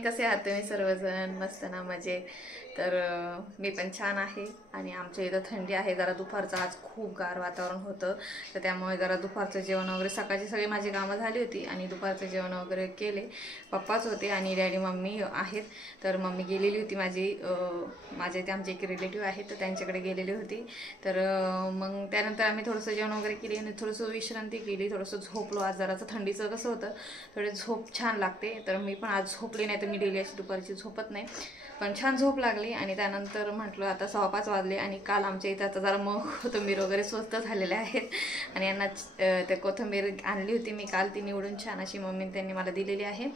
Friend, कसे आहात तुम्ही सर्वजण? मस्त ना, मजे. तर मी पण छान आहे. आणि आमच्या इथं थंडी आहे जरा. दुपारचं आज खूप गार वातावरण होतं, तर त्यामुळे जरा दुपारचं जेवण वगैरे, सकाळची सगळी माझी कामं झाली होती आणि दुपारचं जेवण वगैरे केले. पप्पाच होते आणि डॅडी मम्मी आहेत. तर मम्मी गेलेली होती माझ्या इथे आमचे एक रिलेटिव्ह आहेत, तर त्यांच्याकडे गेलेली होती. तर मग त्यानंतर आम्ही थोडंसं जेवण वगैरे केली आणि थोडंसं विश्रांती केली, थोडंसं झोपलो. आज जराचं थंडीचं कसं होतं, थोडे झोप छान लागते. तर मी पण आज झोपली नाही, तर मी डेली अशी दुपारची झोपत नाही, पण छान झोप लागली. आणि त्यानंतर म्हटलं आता 5:15 वाजले आणि काल आमच्या इथं आता जरा कोथिंबीर वगैरे स्वस्त झालेले आहेत आणि यांना ते कोथिंबीर आणली होती मी काल, ती निवडून छान अशी मम्मीने त्यांनी मला दिलेली आहे.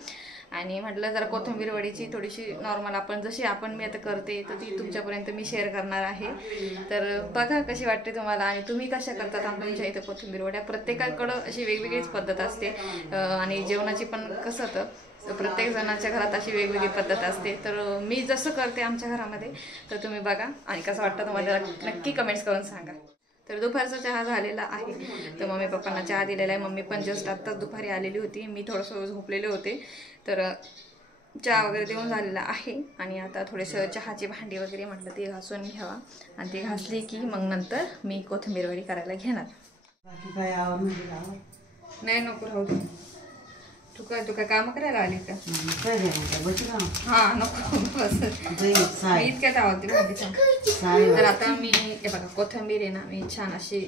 आणि म्हटलं जरा कोथिंबीर वडीची थोडीशी नॉर्मल आपण मी आता करते, तर ती तुमच्यापर्यंत मी शेअर करणार आहे. तर बघा कशी वाटते तुम्हाला आणि तुम्ही कशा करतात तुमच्या इथं कोथिंबीर वड्या. प्रत्येकाकडं अशी वेगवेगळीच पद्धत असते आणि जेवणाची पण कसं तर प्रत्येक जणाच्या घरात अशी वेगवेगळी पद्धत असते. तर मी जसं करते आमच्या घरामध्ये, तर तुम्ही बघा आणि कसं वाटतं तुम्हाला नक्की कमेंट्स करून सांगा. तर दुपारचा चहा झालेला आहे, तर मम्मी पप्पांना चहा दिलेला आहे. मम्मी पण जस्ट आत्ताच दुपारी आलेली होती, मी थोडंसं झोपलेले होते, तर चहा वगैरे देऊन झालेला आहे. आणि आता थोडेसं चहाची भांडी वगैरे म्हटलं ती घासून घ्यावा, आणि ती घासली की मग नंतर मी कोथिंबीर वडी करायला घेणार. नाही नको राहू दे. तू काय काम करायला आली का? हा नको बस, मी इतक्यात आवडते भांडी. तर आता मी हे बघा कोथिंबीर आहे ना, मी छान अशी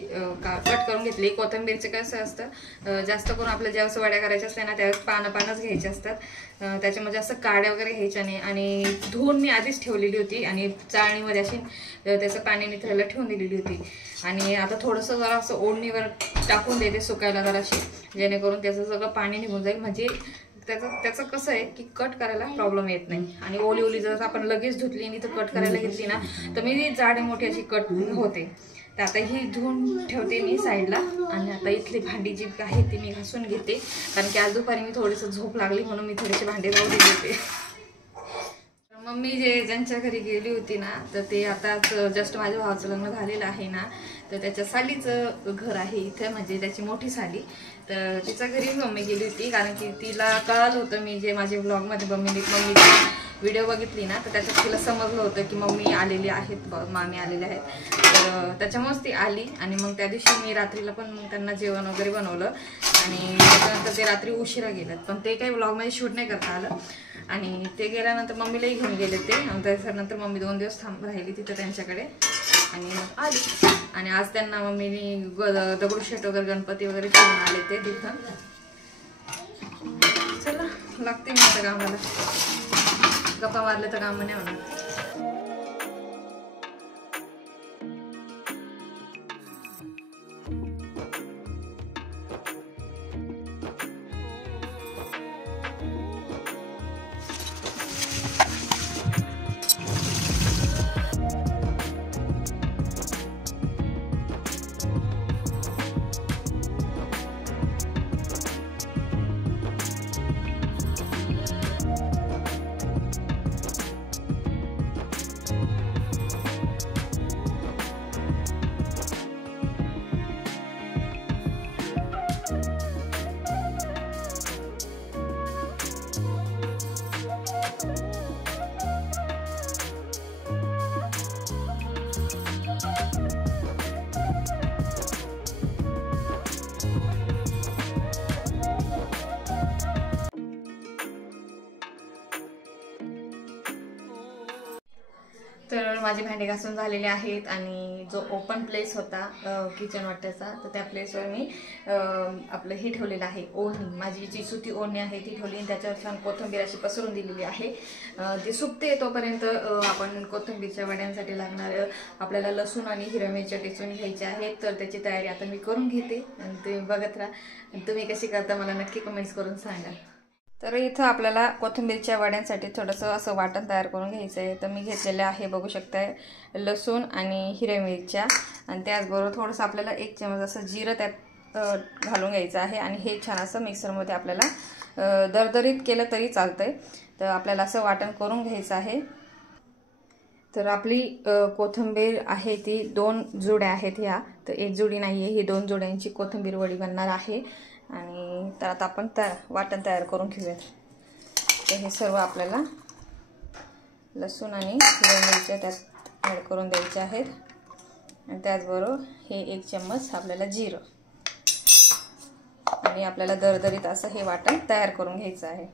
कट करून घेतली. कोथिंबीरचं कसं असतं, जास्त करून आपल्या ज्यावेळेस वड्या करायच्या असल्या ना, त्यावेळेस पानंच घ्यायचे असतात, त्याच्यामध्ये जास्त काड्या वगैरे घ्यायच्या नाही. आणि धुवून मी आधीच ठेवलेली होती आणि चाळणीमध्ये अशी त्याचं पाणी निथळायला ठेवून दिलेली होती. आणि आता थोडंसं जरा असं ओढणीवर टाकून देते सुकायला जराशी, जेणेकरून त्याचं सगळं पाणी निघून जाईल. म्हणजे त्याचं कसं आहे की कट करायला प्रॉब्लेम येत नाही. आणि ओली जर आपण लगेच धुतली आणि तर कट करायला घेतली ना, तर मी जाडी मोठी अशी कट होते. तर आता ही धुवून ठेवते मी साईडला. आणि आता इथली भांडी जी आहे ती मी घासून घेते, कारण की आज दुपारी मी थोडीसं झोप लागली म्हणून मी थोडीशी भांडी राहू देते. मम्मी ज्यांच्या घरी गेली होती ना, तर ते आताच जस्ट माझ्या भावाचं लग्न झालेलं आहे ना, तर त्याच्या सालीचं घर आहे इथे, म्हणजे त्याची मोठी साली. तर तिच्या घरी मम्मी गेली होती, कारण की तिला कळालं होतं, मी जे माझे ब्लॉगमध्ये मम्मीची व्हिडिओ बघितली ना, तर त्याच्यात तिला समजलं होतं की मम्मी आलेली आहेत, मामी आलेले आहेत. तर त्याच्यामुळेच ती आली. आणि मग त्या दिवशी मी रात्रीला पण त्यांना जेवण वगैरे बनवलं आणि त्याच्यानंतर ते रात्री उशिरा गेलेत, पण ते काही ब्लॉगमध्ये शूट नाही करता आलं. आणि ते गेल्यानंतर मम्मीलाही घेऊन गेले ते, आणि त्याच्यानंतर मम्मी 2 दिवस राहिली तिथं त्यांच्याकडे आणि मग आली. आणि आज त्यांना मम्मीने दगडूशेठ वगैरे गणपती वगैरे घेऊन आले ते तिथं. चला लागते मी आता कामाला, गप्पा मारले तर काम नाही होणार. तर माझी भांडी घासून झालेली आहेत आणि जो ओपन प्लेस होता किचन वाट्याचा, तर त्या प्लेसवर मी आपलं हे ठेवलेलं आहे, ओढणी. माझी जी सुती ओढणी आहे ती ठेवली आणि त्याच्यावर छान कोथिंबीर अशी पसरून दिलेली आहे. ती सुकते तोपर्यंत आपण कोथिंबीरच्या वड्यांसाठी लागणार आपल्याला लसूण आणि हिरव्या मिरच्या टेचून घ्यायच्या आहेत. तर त्याची तयारी आता मी करून घेते आणि तुम्ही बघत राहा. तुम्ही कशी करता मला नक्की कमेंट्स करून सांगा. तर इथं आपल्याला कोथिंबीरच्या वड्यांसाठी थोडंसं असं वाटण तयार करून घ्यायचं आहे. तर मी घेतलेलं आहे, बघू शकताय, लसूण आणि हिरव्या मिरच्या, आणि त्याचबरोबर थोडंसं आपल्याला 1 चमच असं जिरं त्यात घालून घ्यायचं आहे. आणि हे छान असं मिक्सरमध्ये आपल्याला दरदरीत केलं तरी चालतंय. तर आपल्याला असं वाटण करून घ्यायचं आहे. तर आपली कोथिंबीर आहे ती 2 जुड्या आहेत ह्या, तर 1 जुडी नाही आहे, ही 2 जुड्यांची कोथिंबीर वडी बनणार आहे. आणि तर आता आपण वाटण तयार करून घेऊयात. तर हे सर्व आपल्याला लसूण आणि हिरव्या मिरच्या त्यात ॲड करून द्यायचे आहेत आणि त्याचबरोबर हे 1 चम्मच आपल्याला जिरं आणि आपल्याला दरदरीत असं हे वाटण तयार करून घ्यायचं आहे।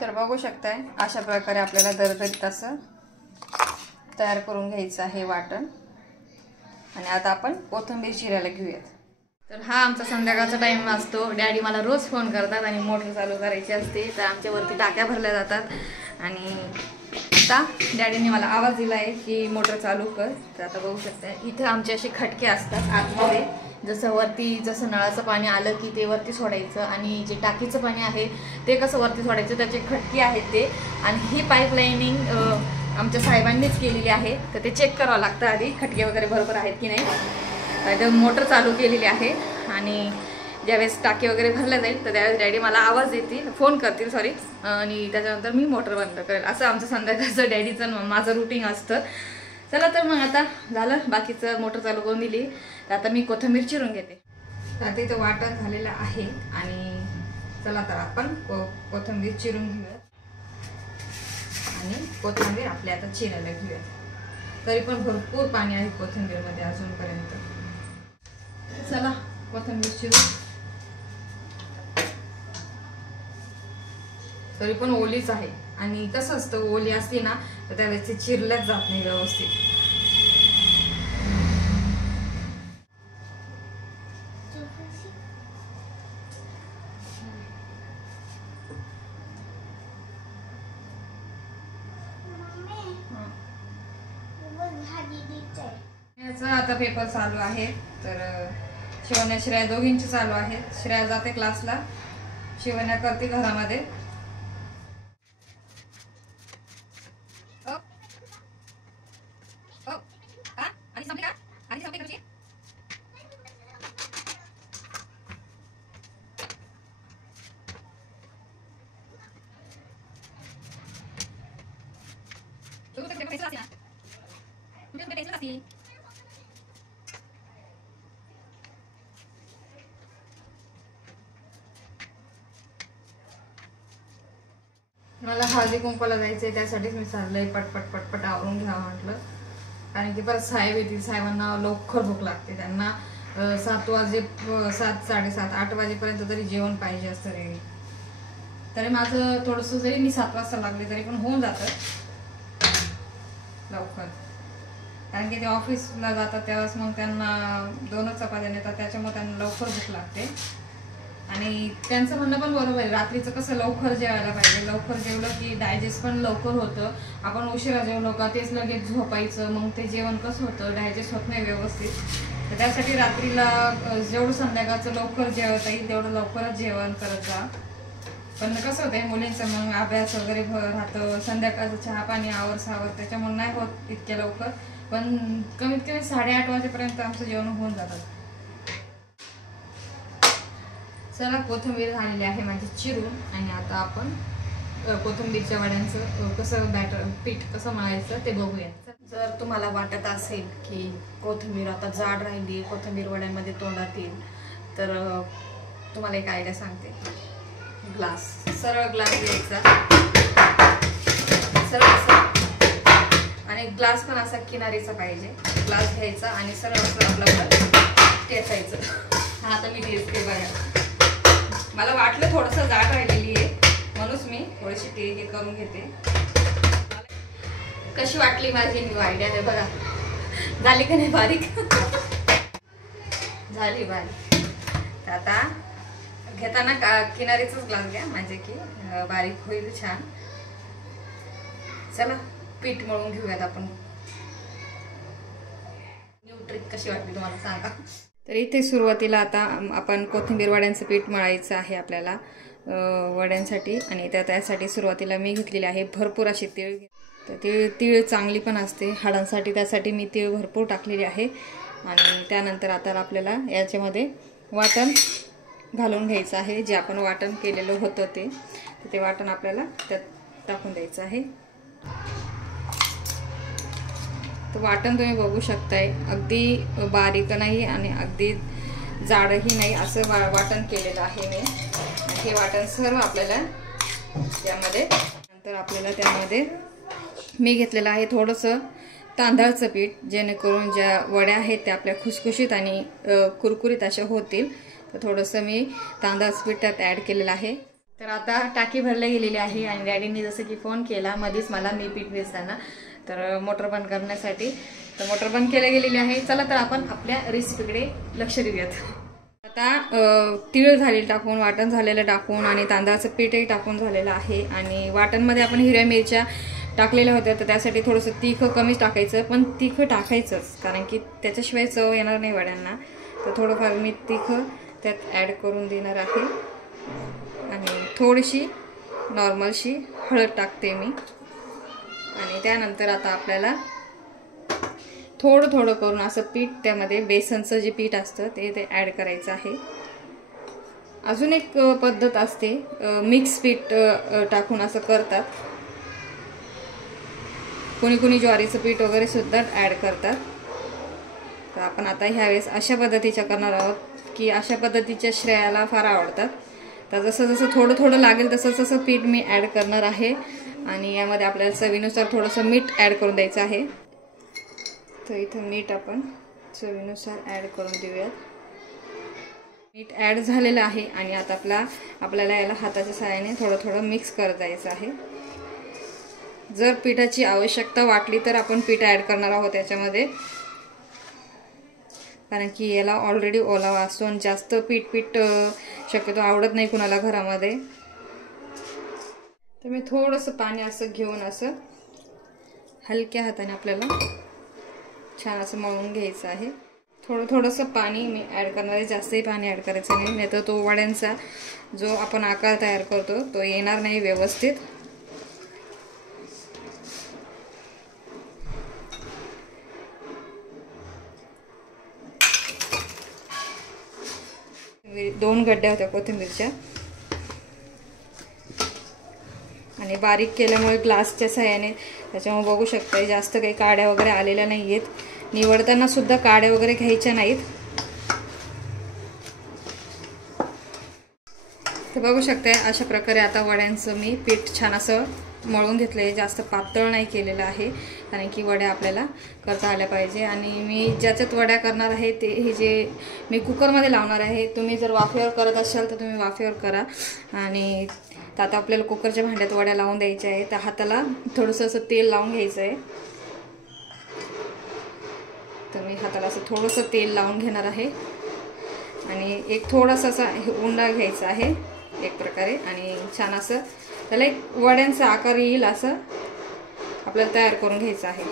तर बघू शकताय अशा प्रकारे आपल्याला दरदरीत असं तयार करून घ्यायचं आहे वाटण। आणि आता आपण कोथिंबीर चिरायला घेऊयात। तर हा आमचा संध्याकाळचा टाइम असतो। डॅडी मला रोज फोन करतात आणि मोटर चालू करायची असते, तर आमच्यावरती टाक्या भरल्या जातात आणि आता डॅडीने मला आवाज दिला आहे की मोटर चालू कर। तर आता बघू शकता इथे आमचे असे खटके असतात आतमध्ये, जसं वरती जसं नळाचं पाणी आलं की ते वरती सोडायचं आणि जे टाकीचं पाणी आहे ते कसं वरती सोडायचं, त्याचे खटके आहेत ते। आणि ही पाईपलाईनिंग आमच्या साहेबांनीच केलेली आहे, तर ते चेक करावं लागतं आधी खटके वगैरे बरोबर आहेत की नाही। तर मोटर चालू केलेली आहे आणि ज्यावेळेस टाकी वगैरे भरल्या जाईल तर त्यावेळेस डॅडी मला आवाज देतील, फोन करतील सॉरी, आणि त्याच्यानंतर मी मोटर बंद करेल। असं आमचं संध्याकाळचं डॅडीचं माझं रुटीन असतं। चला तर मग आता झालं, बाकीचं मोटर चालू करून दिली, तर आता मी कोथिंबीर चिरून घेते। आता इथं वाटण झालेलं आहे आणि चला तर आपण कोथिंबीर चिरून घेऊया आणि कोथिंबीर आपल्या आता चिरायला घेऊया। तरी पण भरपूर पाणी आहे कोथिंबीरमध्ये अजूनपर्यंत। चला कोथिंबीर चिरू, तरी पण ओलीच आहे आणि कसं असतं ओली असते ना तर त्यावेळेस ती चिरल्याच जात नाही व्यवस्थित। आता पेपर चालू आहे, तर शिवण्या श्रेया दोघींची चालू आहे। श्रेया जाते क्लासला, शिवण्या करते घरामध्ये। मला हळदी कुंकवाला जायचंय, त्यासाठीच मी चाललंय पटपट पटपट आवरून घ्यावं म्हटलं, कारण की परत साहेब येतील। साहेबांना लवकर भूक लागते, त्यांना 7 वाजे 7 साडेसात 8 वाजेपर्यंत तरी जेवण पाहिजे असतं रेडी। तरी माझं थोडंसं जरी मी 7 वाजता लागले तरी पण होऊन जातं लवकर, कारण की ते ऑफिसला जातात त्यावेळेस मग त्यांना 2च चपात्या नेतात, त्याच्यामुळे त्यांना लवकर भूक लागते। आणि त्यांचं म्हणणं पण बरोबर आहे, रात्रीचं कसं लवकर जेवायला पाहिजे, लवकर जेवलं की डायजेस्ट पण लवकर होतं। आपण उशिरा जेवलो का तेच लगेच झोपायचं, मग ते जेवण कसं होतं डायजेस्ट होत नाही व्यवस्थित। तर त्यासाठी रात्रीला जेवढं संध्याकाळचं लवकर जेवता येईल तेवढं लवकरच जेवण करत जा। पण कसं होतंय मुलींचं मग अभ्यास वगैरे राहतं, संध्याकाळचं चहा पाणी आवरसावर, त्याच्यामुळे नाही होत इतक्या लवकर, पण कमीत कमी 8:30 वाजेपर्यंत आमचं जेवण होऊन जातं। चला कोथिंबीर झालेली आहे माझी चिरून, आणि आता आपण कोथिंबीरच्या वड्यांचं कसं पीठ कसं मळायचं ते बघूया। जर तुम्हाला वाटत असेल की कोथिंबीर आता जाड राहिली, कोथिंबीर वड्यांमध्ये तोंडात येईल, तर तुम्हाला एक आयडिया सांगते। ग्लास, सरळ ग्लास घ्यायचा, सरळ, आणि ग्लास पण असा किनारीचा पाहिजे। ग्लास घ्यायचा आणि सरळ असं आपल्याला टेचायचं। हा आता मी टेचते बघा, मला वाटलं थोडंसं जाड राहिलेली आहे म्हणूनच मी थोडीशी हे करून घेते। कशी वाटली माझी न्यू आयडिया आहे बघा, झाली का नाही बारीक? झाली बारीक। तर आता घेताना किनारीचाच ग्लास घ्या म्हणजे की बारीक होईल छान। चला पीठ मळून घेऊयात आपण। न्यू ट्रिक कशी वाटली तुम्हाला सांगा। तर इथे सुरुवातीला आता आपण कोथिंबीर वड्यांचं पीठ मळायचं आहे आपल्याला वड्यांसाठी, आणि त्यासाठी सुरुवातीला मी घेतलेली आहे भरपूर अशी तीळ। तर तीळ चांगली पण असते हाडांसाठी, त्यासाठी मी तीळ भरपूर टाकलेली आहे। आणि त्यानंतर आता आपल्याला याच्यामध्ये वाटण घालून घ्यायचं आहे, जे आपण वाटण केलेलं होतं ते वाटण आपल्याला त्यात टाकून द्यायचं आहे। तर वाटण तुम्ही बघू शकताय, अगदी बारीक नाही आणि अगदी जाडही नाही, असं वाटण केलेलं आहे मी। हे वाटण सर्व आपल्याला त्यामध्ये. नंतर आपल्याला त्यामध्ये मी घेतलेलं आहे थोडंसं तांदळाचं पीठ, जेणेकरून ज्या वड्या आहेत त्या आपल्या खुसखुशीत आणि कुरकुरीत अशा होतील. तर थोडंसं मी तांदळाचं पीठ त्यात ॲड केलेलं आहे. तर आता टाकी भरल्या गेलेली आहे आणि डॅडींनी जसं की फोन केला मध्येच मला, मी पीठ भिजताना, तर मोटर बंद करण्यासाठी. तर मोटर बंद केल्या गेलेली आहे. चला तर आपण आपल्या रेसिपीकडे लक्ष देऊयात. आता तीळ झालेलं टाकून, वाटण झालेलं टाकून आणि तांदळाचं पीठही टाकून झालेलं आहे. आणि वाटणमध्ये आपण हिरव्या मिरच्या टाकलेल्या होत्या, तर त्यासाठी थोडंसं तिखं कमीच टाकायचं, पण तिखं टाकायचंच कारण की त्याच्याशिवाय चव येणार नाही वड्यांना. तर थोडंफार मी तिखं त्यात ॲड करून देणार आहे आणि थोडीशी नॉर्मलशी हळद टाकते मी. आणि त्यानंतर आता आपल्याला थोडं थोडं करून असं पीठ, त्यामध्ये बेसनचं जे पीठ असतं ते ॲड करायचं आहे. अजून एक पद्धत असते, मिक्स पीठ टाकून असं करतात. कोणी कोणी ज्वारीचं पीठ वगैरे सुद्धा ॲड करतात. तर आपण आता ह्यावेळेस अशा पद्धतीच्या करणार आहोत की अशा पद्धतीच्या श्रेयाला फार आवडतात. तर जसं जसं थोडं थोडं लागेल तसं तसं पीठ मी ॲड करणार आहे. आणि यामध्ये आपल्याला चवीनुसार थोडंसं मीठ ॲड करून द्यायचं आहे. तर इथं मीठ आपण चवीनुसार ॲड करून देऊयात. मीठ ॲड झालेलं आहे आणि आता आपल्याला याला हाताच्या सहाय्याने थोडं थोडं मिक्स करत जायचं आहे. जर पिठाची आवश्यकता वाटली तर आपण पीठ ॲड करणार आहोत याच्यामध्ये, कारण की याला ऑलरेडी ओलावा असतो आणि जास्त पीठ शक्यतो आवडत नाही कुणाला घरामध्ये. तर मी थोडंसं पाणी असं घेऊन असं हलक्या हाताने आपल्याला छान असं मळून घ्यायचं आहे. थोडंसं पाणी मी ॲड करणार आहे, जास्तही पाणी ॲड करायचं नाही, नाही तर तो वड्यांचा जो आपण आकार तयार करतो तो येणार नाही व्यवस्थित. दोन गड्ड्या होत्या कोथिंबीरच्या आणि बारीक केल्यामुळे ग्लासच्या सहाय्याने, त्याच्यामुळे बघू शकता जास्त काही काड्या वगैरे आलेल्या नाही आहेत. निवडताना सुद्धा काड्या वगैरे घ्यायच्या नाहीत. तर बघू शकता अशा प्रकारे आता वड्यांचं मी पीठ छान असं मळून घेतलं आहे. जास्त पातळ नाही केलेलं आहे कारण की वड्या आपल्याला करता आल्या पाहिजे. आणि मी ज्याच्यात वड्या करणार आहे ते हे जे मी कुकरमध्ये लावणार आहे. तुम्ही जर वाफेवर करत असाल तर तुम्ही वाफेवर करा. आणि आता आपल्याला कुकरच्या भांड्यात वड्या लावून द्यायच्या आहे. त्या हाताला थोडंसं असं तेल लावून घ्यायचं आहे. तर मी हाताला असं थोडंसं तेल लावून घेणार आहे आणि एक थोडासा असा उंडा घ्यायचा आहे एक प्रकारे. आणि छान असं त्याला एक वड्यांचा आकार येईल असं आपल्याला तयार करून घ्यायचं आहे.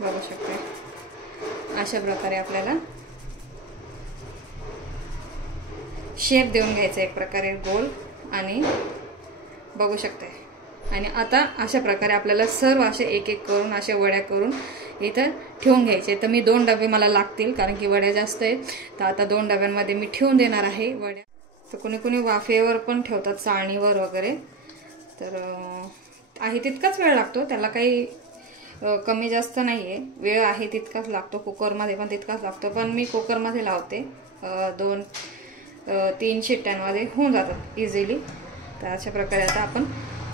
बघू शकता अशा प्रकारे आपल्याला शेप देऊन घ्यायचा एक प्रकारे गोल. आणि बघू शकता आणि आता अशा प्रकारे आपल्याला सर्व असे एक एक करून अशा वड्या करून इथं ठेवून घ्यायचे. तर मी 2 डबे मला लागतील कारण की वड्या जास्त आहेत. तर आता 2 डब्यांमध्ये मी ठेवून देणार आहे वड्या. तर कोणी कोणी वाफेवर पण ठेवतात, चाळणीवर वगैरे. तर आहे तितकाच वेळ लागतो, त्याला काही कमी जास्त नाही आहे, वेळ आहे तितकाच लागतो. कुकरमध्ये पण तितकाच लागतो, पण मी कुकरमध्ये लावते. 2-3 शिट्ट्यांमध्ये होऊन जातात इझिली. तर अशा प्रकारे आता आपण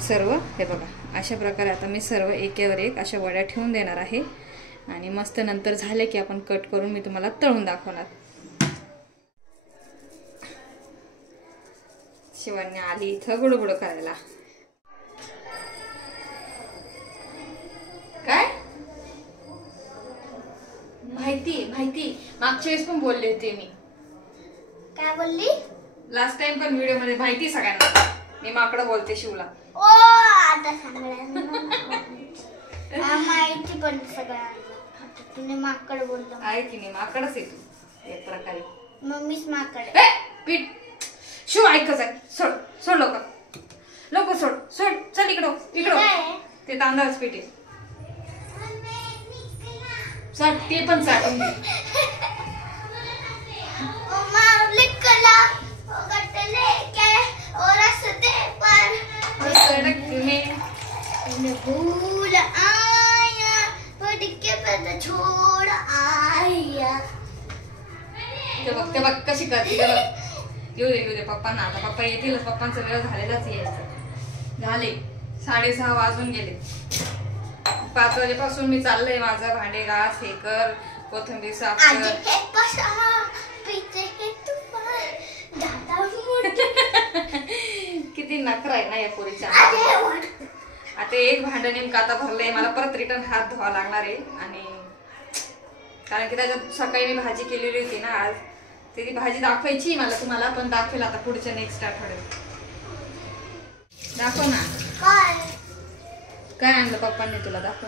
सर्व, हे बघा अशा प्रकारे आता मी सर्व एकेवर एक अशा वड्या ठेवून देणार आहे. आणि मस्त नंतर झाले की आपण कट करून मी तुम्हाला तळून दाखवणार. शिवानी आली इथं गुडगुड करायला. काय माहिती मागच्या वेळेस पण बोलले होते मी. काय बोलली? लास्ट टाइम पण व्हिडिओ मध्ये माहिती सगळ्यांना मी माकडं बोलते शिवला. ओ आता सगळ्यांना माहिती पण सगळ्यांना. तुम्ही माकड बोललो आहे की नाही? माकडच आहे तू एक प्रकारे. मम्मीच माकड. पीठ शिव ऐकच आहे. सोड लोक सोड चल इकडं ते तांदळाचं पीठ आहे. चल ते पण चाटून दे. भूल आया पढ़ के पता छोड़ आया. ते बघ कशी करते. येऊ दे पप्पांना. आता पप्पा येतील, पप्पांचा वेळ झालेलाच यायचा. झाले 6:30 वाजून गेले. 5 वाजेपासून मी चाललंय माझं भांडे घास हे कर कोथिंबीर साफ कर. किती नखरा आहे ना या पोरीच्या. आता एक भांडं नेमकं आता भरलंय मला परत रिटर्न हात धुवा लागणार आहे. आणि कारण की त्याच्यात सकाळी मी भाजी केलेली होती ना आज ती भाजी दाखवायची मला तुम्हाला पण दाखवेल आता पुढच्या नेक्स्ट आठवड्यात. दाखव ना काय आणलं पप्पांनी तुला दाखव.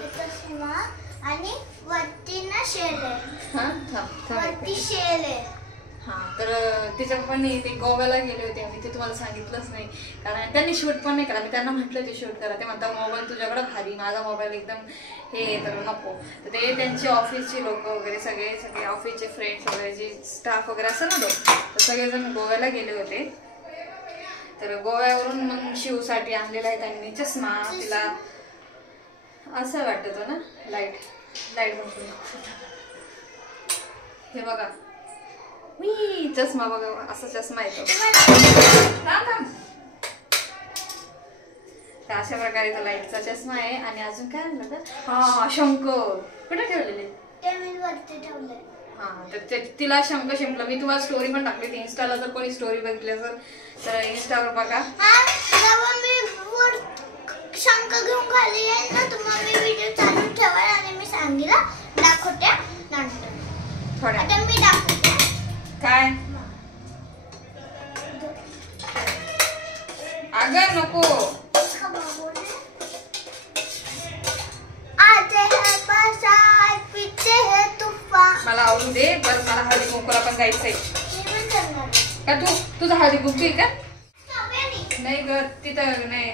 आणि वरती ना शेल आहे. वरती शेल आहे. हा तर तिच्या पप्पांनी ते गोव्याला गेले होते मी ते तुम्हाला सांगितलंच नाही कारण त्यांनी शूट पण नाही करा. मी त्यांना म्हटलं ते शूट करा ते म्हणतात मोबाईल तुझ्याकडे भारी माझा मोबाईल एकदम हे तर नको. तर ते त्यांचे ऑफिसचे लोक वगैरे सगळे ऑफिसचे फ्रेंड्स वगैरे जे स्टाफ वगैरे असं ना तर सगळेजण गोव्याला गेले होते. तर गोव्यावरून मग शिवसाठी आणलेला आहे त्यांनी चष्मा. तिला असं वाटत ना लाईट बघून हे बघा मी चष्मा बघा असा चष्मा येतो. तर अशा प्रकारे लाईटचा चष्मा आहे. आणि अजून काय आणलं तर हा शंख कुठे ठेवलेले हा तर तिला शंख शिंपलं. मी तुम्हाला स्टोरी पण टाकली होती इन्स्टाला जर कोणी स्टोरी बघितली असेल तर इन्स्टावर बघा. शंख घेऊन खाली आहे ना तुम्हाला मी व्हिडिओ चालू ठेवा आणि मी सांगीला दाखवते नंतर थोड्या आता मी दाखवते काय अगं नको मला आवडून दे बरं. मला हळदी कुंकूला पण जायचंय का तुझं हळदी कुंकू आहे का नाही ग तिथं नाही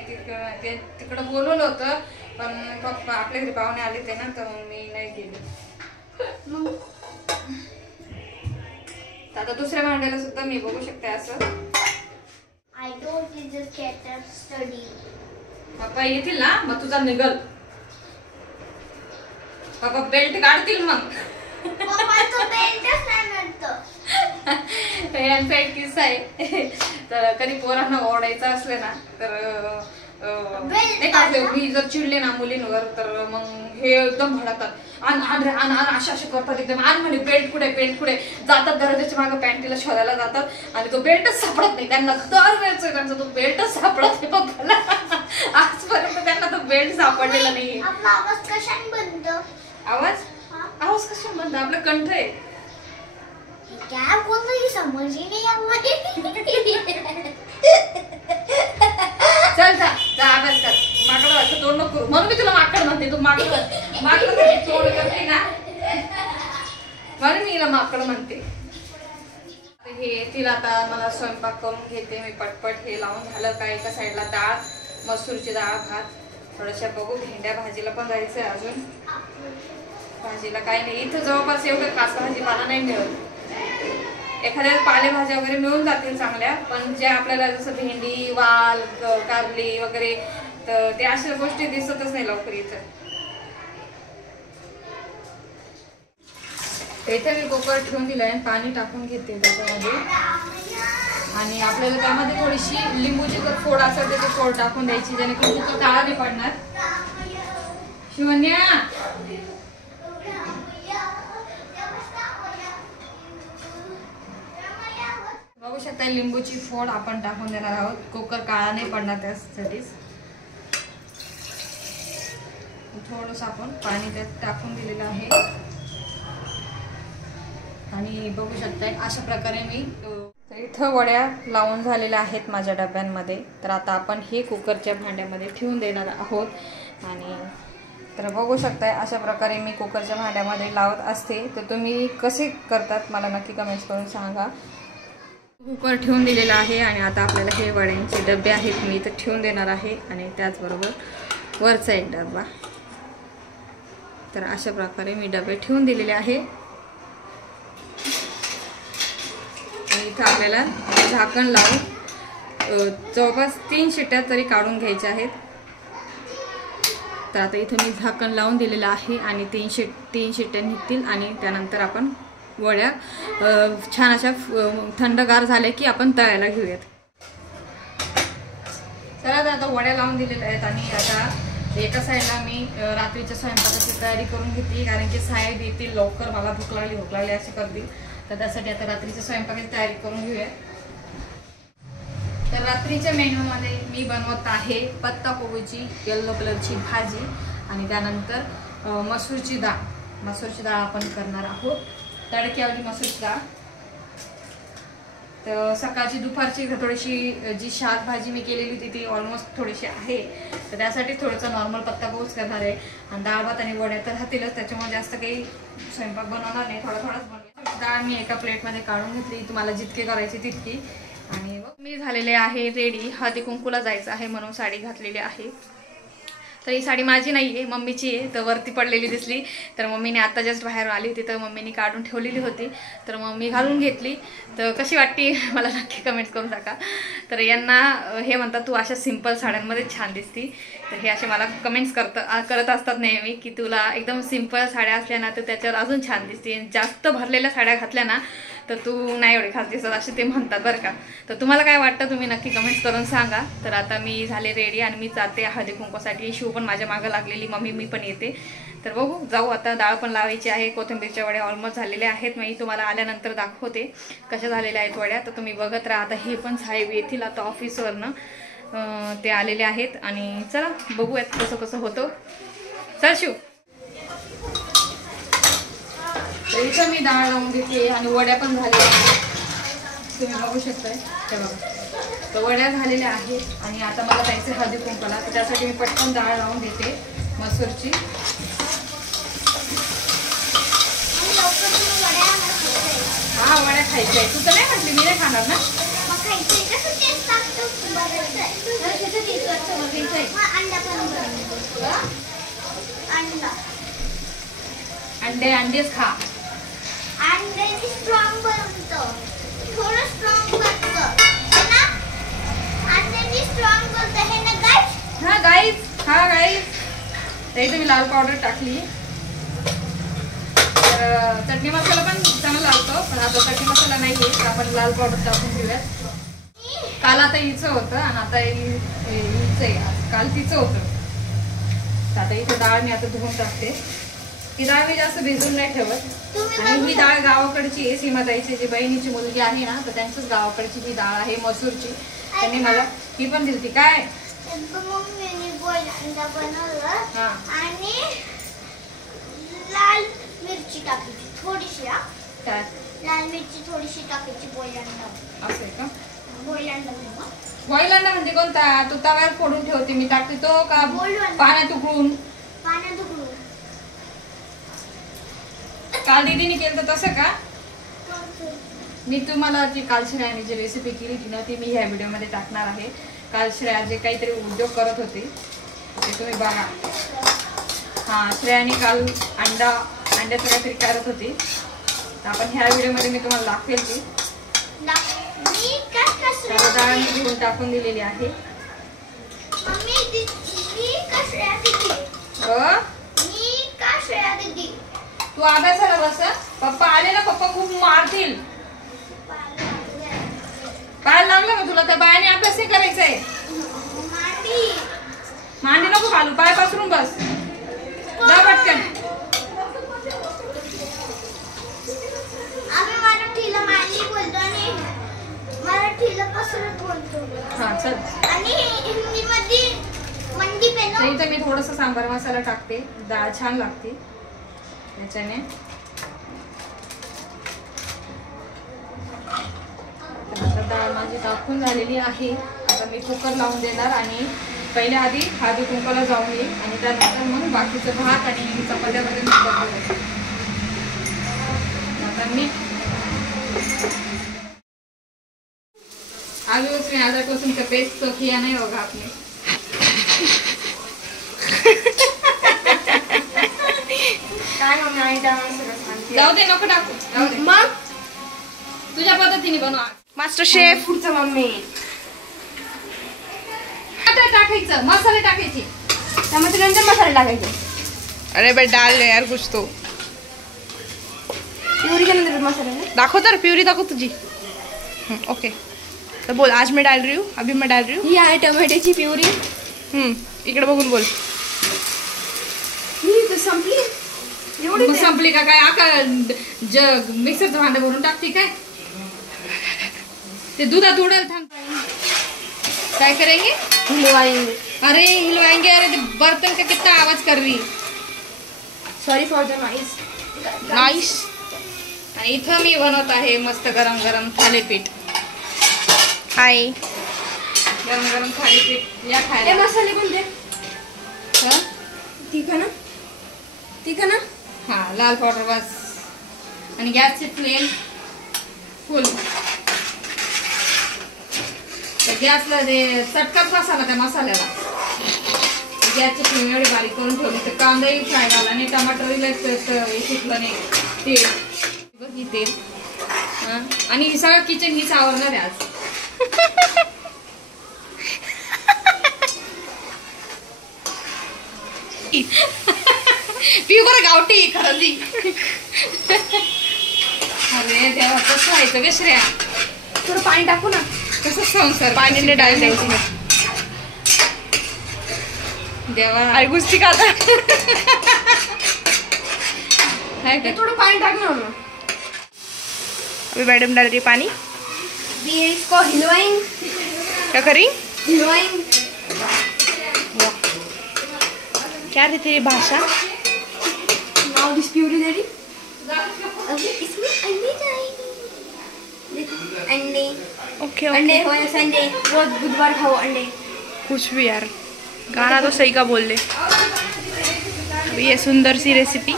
तिकडं बोलवलं होतं पण पप्पा आपल्या घरी पाहुणे आले ते ना तर मी नाही गेले. आता दुसऱ्या भांड्याला सुद्धा मी बघू शकते असं. पप्पा येतील ना मग तुझा निघल. पप्पा बेल्ट काढतील मग किस्सा आहे. तर कधी पोरांना ओरडायचं असले ना तर मी जर चिडले ना मुलींवर तर मग हे एकदम भडकतात आण असे करतात एकदम. आण म्हणे बेल्ट कुठे जातात दरवाजाच्या मागे पॅन्टीला शोधायला जातात आणि तो बेल्टच सापडत नाही त्यांना. दर वेळेस त्यांचा तो बेल्टच सापडत नाही पप्पाला. आजपर्यंत त्यांना तो बेल्ट सापडलेला नाही. आवाज कशाने बनतो आवाज कशाने बनतो आपलं कंठ आहे. क्या बोल रही समझ ही नहीं आ रही. चल जा अभ्यास कर. माकड असं तोड नको करू म्हणून मी तुला माकड म्हणते. तू माकड तोड करते ना म्हणून मी हिला माकड म्हणते. हे तिला आता मला स्वयंपाक करून घेते मी पटपट. हे लावून झालं का एका साईडला डाळ मसूरची डाळ भात थोड्याशा बघू. भेंड्या भाजीला पण जायचंय अजून. भाजीला काही नाही इथं जवळपास एवढं खास भाजीपाला नाही मिळत. एखाद्या पालेभाज्या वगैरे मिळून जातील चांगल्या पण जे आपल्याला जसं भेंडी वाल कारली वगैरे तर त्या अशा गोष्टी दिसतच नाही लवकर इथं. इथे मी कुकर ठेवून दिलाय पाणी टाकून घेते त्याच्यामध्ये. आणि आपल्याला त्यामध्ये थोडीशी लिंबूची जर फोड असेल तर ती फोड टाकून द्यायची जेणेकरून कुकर काळा नाही पडणार. शिवन्या बघू शकता लिंबूची फोड आपण टाकून देणार आहोत. कुकर काळा नाही पडणार त्यासाठीच. थोडंसं आपण पाणी त्यात टाकून दिलेलं आहे. आणि बघू शकता अशा प्रकारे मी इथं वड्या लावून झालेल्या आहेत माझ्या डब्यांमध्ये. तर आता आपण हे कुकरच्या भांड्यामध्ये ठेवून देणार आहोत. आणि तर बघू शकताय अशा प्रकारे मी कुकरच्या भांड्यामध्ये लावत असते. तर तुम्ही कसे करतात मला नक्की कमेंट्स करून सांगा. कुकर ठेवून दिलेला आहे आणि आता आपल्याला हे वड्यांचे डबे आहेत मी इथं ठेवून देणार आहे. आणि त्याचबरोबर वरचा एक डबा. तर अशा प्रकारे मी डबे ठेवून दिलेले आहे. आणि इथं आपल्याला झाकण लावून जवळपास 3 शिट्ट्या तरी काढून घ्यायच्या आहेत. तर आता इथं मी झाकण लावून दिलेलं आहे आणि 3 शिट्ट्या निघतील आणि त्यानंतर आपण वड्या छान अशा थंडगार झाल्या की आपण तळायला घेऊयात. तर आता वड्या लावून दिलेल्या आहेत आणि आता एका साईडला मी रात्रीच्या स्वयंपाकाची तयारी करून घेतली, कारण की साहेब येतील लवकर, मला भूक लागली असे करतील. तर त्यासाठी आता रात्रीच्या स्वयंपाकाची तयारी करून घेऊया. तर रात्रीच्या मेन्यूमध्ये मी बनवत आहे पत्ता कोबीची येल्लो कलरची भाजी आणि त्यानंतर मसूरची डाळ आपण करणार आहोत. तडक्यावरची मसूरची डाळ. तर सकाळची दुपारची थोडीशी जी शाक भाजी मी केलेली होती ती ऑलमोस्ट थोडीशी आहे, तर त्यासाठी थोडंसं नॉर्मल पत्ता कोबीच करणार आहे. आणि डाळ भात आणि वड्या तर राहतीलच, त्याच्यामुळे जास्त काही स्वयंपाक बनवणार नाही, थोडाच बनवणार. डाळ मी एका प्लेटमध्ये काढून घेतली, तुम्हाला जितके करायची तितकी. आणि मी झालेले आहे रेडी, हळदी कुंकूला जायचं आहे म्हणून साडी घातलेली आहे. तर ही साडी माझी नाही आहे, मम्मीची आहे. तर वरती पडलेली दिसली, तर मम्मीने आता जस्ट बाहेर आली होती तर मम्मीने काढून ठेवलेली होती, तर मम्मी घालून घेतली. तर कशी वाटते मला नक्की कमेंट्स करून टाका. तर यांना हे म्हणतात तू अशा सिंपल साड्यांमध्ये छान दिसती, तर हे असे मला कमेंट्स करत असतात नेहमी की तुला एकदम सिंपल साड्या असल्या ना तर त्याच्यावर अजून छान दिसते, जास्त भरलेल्या साड्या घातल्या ना तर तू नाही एवढे खास दिसत, असे ते म्हणतात बरं का. तर तुम्हाला काय वाटतं तुम्ही नक्की कमेंट्स करून सांगा. तर आता मी झाले रेडी आणि मी जाते हळदी कुंकूसाठी. शिव पण माझ्या मागं लागलेली, मम्मी मी पण येते. तर बघू जाऊ आता. डाळ पण लावायची आहे, कोथिंबीरच्या वड्या ऑलमोस्ट झालेल्या आहेत. मी तुम्हाला आल्यानंतर दाखवते कशा झालेल्या आहेत वड्या, तर तुम्ही बघत राहा. आता हे पण साहेब येतील आता ऑफिसवरनं, ते आलेले आहेत आणि चला बघूयात कसं कसं होतं. चल शिव. तर इथं मी डाळ लावून घेते आणि वड्या पण झालेल्या आहेत, तुम्ही बघू शकताय. ते बघा, तर वड्या झालेल्या आहेत आणि आता मला जायचं हळदी कुंकूला, तर त्यासाठी मी पटकन डाळ लावून घेते मसूरची. हा वड्या खायच्या आहे. तू तर नाही म्हटली मी नाही खाणार ना. अंडेच खा. अंड्याची स्ट्रॉंग बनवतो, थोडं स्ट्रॉंग बनतं है ना, अंड्याची स्ट्रॉंग बनतं है ना गाइस. हा गाईज. तरी तुम्ही लाल पावडर टाकली, तर चटणी मसाला पण चांगला लागतो, पण आता चटणी मसाला नाही आहे तर आपण लाल पावडर टाकून घेऊयात. काल आता हिचं होतं आणि आता हिचं आहे, काल तिचं होतं. तर आता इथं डाळ मी आता धुवून टाकते. ही डाळ मी जास्त भिजून नाही ठेवत आणि ही डाळ गावाकडची आहे. सीमाताईची जी बहिणीची मुलगी आहे ना, तर त्यांच्याच गावाकडची ही डाळ आहे मसूरची. त्यांनी मला ही पण दिली. काय मम्मीने बॉईल अंडा बनवलं आणि लाल मिरची टाकायची थोडीशी, लाल मिरची थोडीशी टाकायची बॉईल अंडा. असं आहे का? बॉईल अंडा म्हणजे कोणता? तो तव्यावर फोडून ठेवते मी, टाकते तो का पाण्यात उकळून? पाण्यात उकळून. काल दीदीने केलं तर तसं का? मी तुम्हाला जी काल श्रेयाने जी रेसिपी केली होती ना ती मी ह्या व्हिडिओमध्ये टाकणार आहे. काल श्रेया जे काहीतरी उद्योग करत होते ते तुम्ही बघा. हां, श्रेयाने काल अंड्याचं काहीतरी करत होती, आपण ह्या व्हिडिओमध्ये मी तुम्हाला दाखवेल ती. डाळ मी घेऊन टाकून दिलेली आहे. तू अभ्यासाला बस. पप्पा आले ना, पप्पा खूप मारतील. पाय लागलं का तुला? त्या बायाने अभ्यास नाही करायचा आहे. मांडी नको घालू, पाय पसरून बस. जा पटकन. आम्ही मराठीला मांडी बोलतो आणि मराठीला पसरून बोलतो. हा चल. आणि हिंदीमध्ये मंडी पेनो. इथे मी थोडंसं सांबार मसाला टाकते, डाळ छान लागते याच्याने. आता डाळ माझी टाकून झालेली आहे. आता मी कुकर लावून देणार आणि पहिल्या आधी हळदी कुंकूला जाऊन येईल आणि त्यानंतर मग बाकीचं भात आणि चपात्या वगैरे बनवते. आता मी आलू उसमें अदरक लहसुन का पेस्ट तो किया नहीं होगा आपने. काय मम्मी आई डाळ सांगते. जाऊ दे, नको टाकू. जाऊ दे, मग तुझ्या पद्धतीने बनव. Master chef. पुढचं मम्मी टाकायचं, मसाले टाकायचे, त्यामध्ये नंतर मसाले टाकायचे. अरे भाई डाल ले यार कुछ तो. प्युरीच्या नंतर मसाले दाखव तर, प्युरी दाखव तुझी. ओके. तो बोल आज मैं डाल रही हूँ, अभी मैं डाल रही हूँ. ही आहे टोमॅटोची प्युरी. इकडे बघून बोल. ही तर संपली. एवढी संपली का काय? आका जग मिक्सरचं भांडं भरून टाकते काय? ते दुधात उडेल. थांब. काय करेंगे? हिलवाएंगे. अरे हिलवाएंगे. अरे ते बर्तन का कितना आवाज कर रही. Sorry for the noise. Nice. आणि इथं मी बनवत आहे मस्त गरम गरम थालीपीठ. हाय. गरम गरम थालीपीठ या हे खायला. मसाले कोणते? हं? तिखा ना. हा लाल पावडर बस. आणि गॅसची फ्लेम फुल. गॅसला ते चटकाच बसाला त्या मसाल्याला. गॅसची फ्लेम एवढी बारीक करून ठेवली तर कांदाही फ्राय झाला आणि टमाटरही शिकलं नाही. तेल बघ ही तेल. आणि सगळं किचन हीच आवरणार आहे आज. प्युअर गावठी खरंजी. अरे देवा कसं व्हायचं ग श्रेया. थोडं पाणी टाकू ना. कसं संसार. पानी ने डाल दे उसमें. देवा अरे गुस्ती का था. हाय का? थोडं पाणी टाक ना. अभी मैडम डाल रही पानी. ये इसको हिलवाएंगे. क्या करी? हिलवाएंगे. क्या रहती तेरी भाषा? नाउ दिस प्यूरी रेडी. अभी इसमें अंडे डालेंगे. अंडे. ओके अंडे ओके. हो संडे रोज बुधवार खाओ अंडे. कुछ भी यार, गाना तो सही का बोल ले. अभी ये सुंदर सी रेसिपी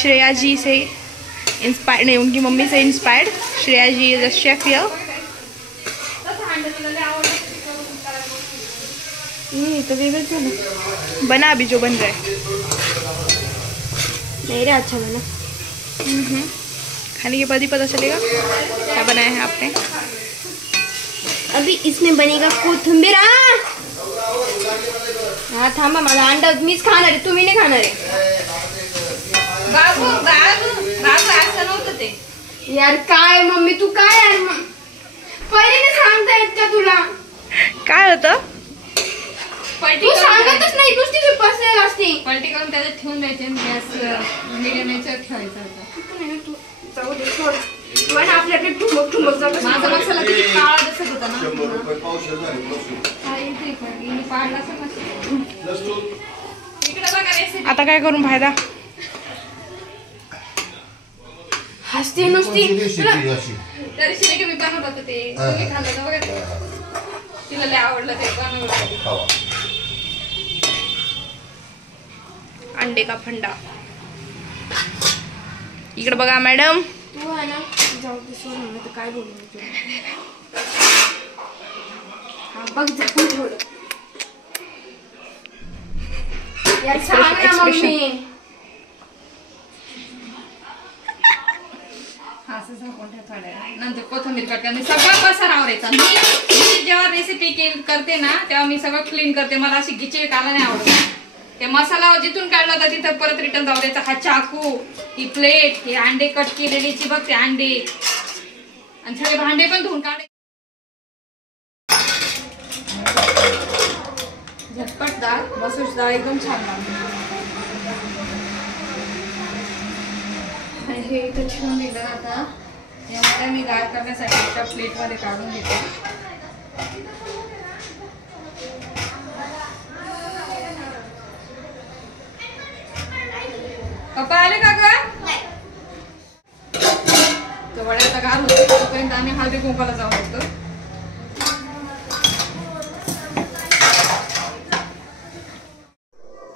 श्रेया जी से इंस्पायर्ड, नहीं उनकी मम्मी से inspired. Shreya ji is a chef here. ये तो वेगळंच झालं. बना अभी जो बन रहा है. नहीं रे अच्छा बना. खाने के बाद ही पता चलेगा क्या बनाया है आपने. अभी इसमें बनेगा कोथिंबीर. हा थांबा माझा अंडा मीच खाणार आहे, तुम्ही नाही खाणार आहे. बाबू बाबू बाबू असं नव्हतं ते. यार काय मम्मी तू काय यार पहिले नाही सांगता येत का तुला. काय होतं? पलटी तू सांगतच नाही, तूच तिथे बसलेला असते. पलटी करून त्याच्यात ठेवून द्यायचे. गॅस मिडियम याच्यावर ठेवायचा होता. तू जाऊ दे सोड. पण आपल्याकडे ठुमक जात. माझा मसाला किती काळा दिसत होता ना. 100 रुपये पावशेर झाले लसूण. हा, इथे एक मिनिट. मी पाडला असं नसेल. लसूण इकडे बघा रेसिपी. आता काय करून फायदा. हसते नुसती. कोणती रेसिपी अशी? त्या दिवशी नाही का मी बनवलं होतं ते. तुम्ही खाल्लं ना बघा. तिला लय आवडलं ते बनवलं. खावा. अंडे का फंडा. इकडे बघा मॅडम. तू आहे ना जाऊ दे सोड. म्हणलं तर काय बोलू मी तुला. हा बघ झाकून ठेवलं. यार सांग ना मम्मी. असं झाकून ठेव थोड्या वेळ. नंतर कोथिंबीर कट करते. सगळं पसारा आवरायचा. मी जेव्हा रेसिपी करते ना तेव्हा मी सगळं क्लीन करते. मला अशी गिचे काला नाही आवडत. ते मसाला जिथून काढला होता तिथं परत रिटर्न जाऊ द्यायचा. हा चाकू, ही प्लेट, हे अंडे कट केलेलीची बघ ते अंडे आणि सगळे भांडे पण धुवून काढे. झटपट डाळ, मसूर डाळ एकदम छान लागते. हे इथं ठेवून दिलं. आता यामध्ये मी गार करण्यासाठी एका प्लेटमध्ये काढून घेते. पप्पा आले का ग? तर वड्या आता गार होते तोपर्यंत आम्ही हळदी कुंकाला जाऊन येतो.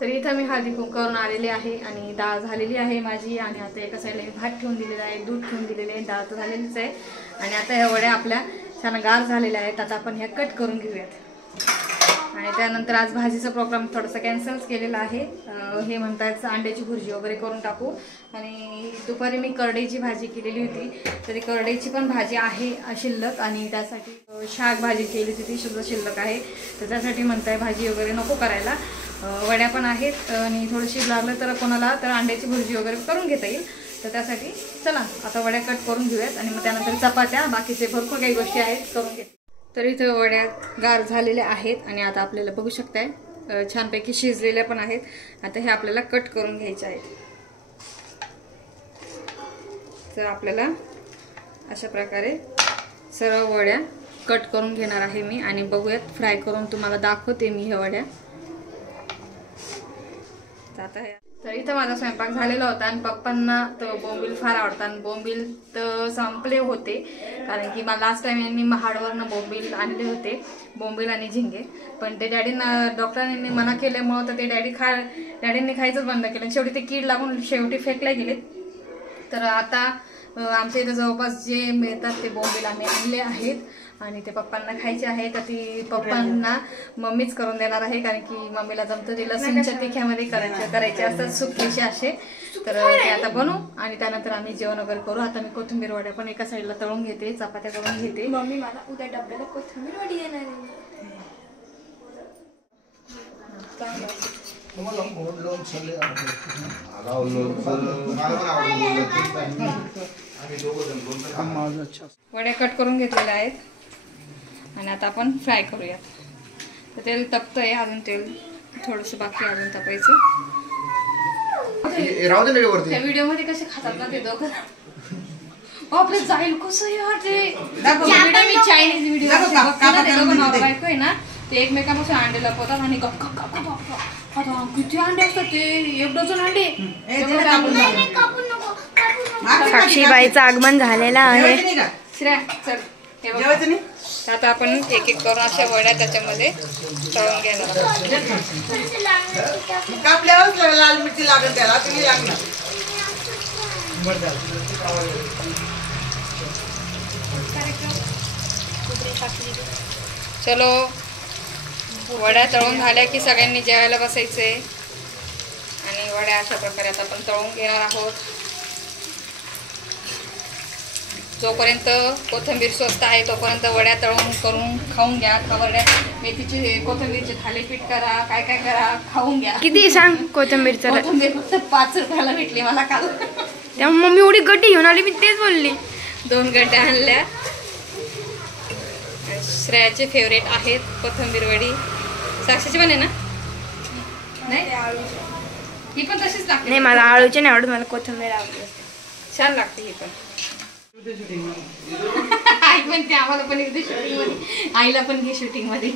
तर इथं मी हळदी कुंकावरून आलेली आहे आणि डाळ झालेली आहे माझी. आणि आता एका साईडला मी भात ठेवून दिलेला आहे, दूध ठेवून दिलेले आहे, डाळ तर झालेलीच आहे. आणि आता ह्या वड्या आपल्या छान गार झालेल्या आहेत. आता आपण ह्या कट करून घेऊयात. आणि त्यानंतर आज भाजीचा प्रोग्राम थोडासा कॅन्सलच केलेला आहे. हे म्हणतात अंड्याची भुर्जी वगैरे करून टाकू. आणि दुपारी मी करडईची भाजी केलेली होती, तर ती करडईची पण भाजी आहे शिल्लक. आणि त्यासाठी शाक भाजी केली होती ती सुद्धा शिल्लक आहे. तर त्यासाठी म्हणताय भाजी वगैरे नको करायला. वड्या पण आहेत आणि थोडीशी लागलं तर कोणाला तर अंड्याची भुर्जी वगैरे करून घेता येईल. तर त्यासाठी चला आता वड्या कट करून घेऊयात आणि मग त्यानंतर चपात्या बाकीचे भरपूर काही गोष्टी आहेत करून घेत. तर इथं वड्या गार झालेल्या आहेत आणि आता आपल्याला बघू शकताय छानपैकी शिजलेल्या पण आहेत. आता हे आपल्याला कट करून घ्यायचे आहेत. तर आपल्याला अशा प्रकारे सर्व वड्या कट करून घेणार आहे मी आणि बघूयात फ्राय करून तुम्हाला दाखवते मी ह्या वड्या. तर इथं माझा स्वयंपाक झालेला होता आणि पप्पांना तर बोंबील फार आवडतात आणि बोंबील तर संपले होते कारण की मला लास्ट टाइम यांनी महाडवरनं बोंबील आणले होते, बोंबील आणि झिंगे. पण ते डॅडींना डॉक्टरांनी मना केल्यामुळं तर ते डॅडींनी खायचंच बंद केलं. शेवटी ते कीड लागून शेवटी फेकले गेले. तर आता आमच्या इथं जवळपास जे मिळतात ते बोंबील आम्ही आणले आहेत आणि ते पप्पांना खायचे आहे. तर ती पप्पांना मम्मीच करून देणार आहे कारण की मम्मीला जमतं ते लसूणच्या तिख्यामध्ये करायचे असतात सुकेशे असे. तर ते आता बनवू आणि त्यानंतर आम्ही जेवण वगैरे करू. आता मी कोथिंबीर वड्या पण एका साईडला तळून घेते, चपात्या करून घेते. मम्मी मला उद्या डब्याला कोथिंबीर वडी देणार आहे. वड्या कट करून घेतलेल्या आहेत आणि आता आपण फ्राय करूयात. तर तेल तपतंय, अजून तेल थोडंसं बाकी अजून तपायचं. त्या व्हिडिओ मध्ये कसे खातात ना ते दोघं. आपलं जाईल कसं मी चायनीज व्हिडिओ बायको आहे ना ते एकमेकांपासून अंडे लपवतात आणि गप गप गप गप आता किती अंडे असतात ते 1 डझन अंडे. साक्षीबाईचं आगमन झालेलं आहे. श्रेया चल हे बघ. आता आपण एक एक करून अशा वड्या त्याच्यामध्ये तळून घेणार. लाल मिरची लागेल त्याला तुम्ही लागणार. चलो वड्या तळून झाल्या की सगळ्यांनी जेवायला बसायचे आणि वड्या अशा प्रकारे आता आपण तळून घेणार आहोत. जोपर्यंत कोथिंबीर स्वस्त आहे तोपर्यंत वड्या तळून करून खाऊन घ्या. खबरड्या मेथीचे कोथिंबीरचे थालीपीठ करा, काय काय करा, खाऊन घ्या. किती सांग कोथिंबीरचं? कोथिंबीर फक्त 5 रुपयाला भेटली मला काल. त्यामुळे मम्मी एवढी गड्डी घेऊन आली, मी तेच बोलली. 2 गड्ड्या आणल्या. श्रेयाचे फेवरेट आहेत कोथिंबीर वडी. साक्षीची पण आहे ना? नाही ही पण तशीच लागते. नाही मला आळूची नाही आवडत, मला कोथिंबीर आवडते. छान लागते ही पण. आई म्हणते आम्हाला पण एकदा शूटिंग मध्ये, आईला पण घे शूटिंग मध्ये.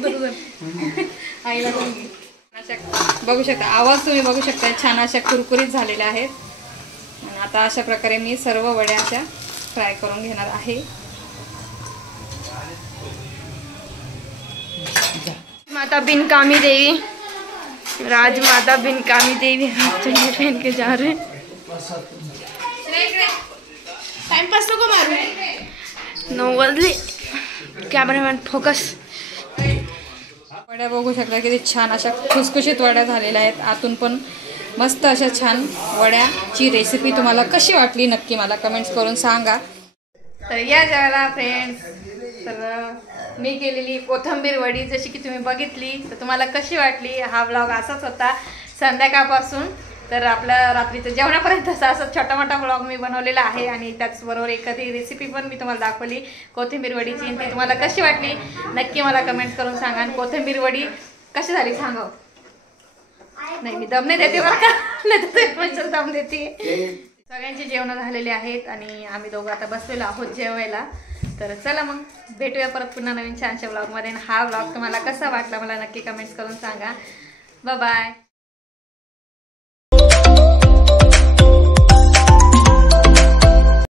आईला पण घे. अशा बघू शकता, आवाज तुम्ही बघू शकता, छान अशा कुरकुरीत झालेल्या आहेत. आणि आता अशा प्रकारे मी सर्व वड्या अशा फ्राय करून घेणार आहे. माता बिन कामी देवी, राजमाता बिन कामी देवी चुन्नी पहन के जा रहे. टाइमपास नको मारू. 9 वाजले. Cameraman focus. वड्या बघू शकता किती छान अशा खुसखुशीत वड्या झालेल्या आहेत. आतून पण मस्त अशा छान वड्याची रेसिपी तुम्हाला कशी वाटली नक्की मला कमेंट्स करून सांगा. तर या जेवायला फ्रेंड्स. तर मी केलेली कोथिंबीर वडी जशी की तुम्ही बघितली, तर तुम्हाला कशी वाटली? हा व्लॉग असाच होता संध्याकाळपासून तर आपल्या रात्रीचं जेवणापर्यंत असं छोटा मोठा व्लॉग मी बनवलेला आहे आणि त्याचबरोबर एखादी रेसिपी पण मी तुम्हाला दाखवली कोथिंबीर वडीची. ती तुम्हाला कशी वाटली नक्की मला कमेंट्स करून सांगा. आणि कोथिंबीर वडी कशी झाली सांगा. नाही मी दम नाही देते बरं का, नाही दम देते. सगळ्यांची जेवण झालेली आहेत आणि आम्ही दोघं आता बसलेलो आहोत जेवायला. तर चला मग भेटूया परत पुन्हा नवीन छानशा व्लॉगमध्ये. हा व्लॉग तुम्हाला कसा वाटला मला नक्की कमेंट्स करून सांगा. Bye bye.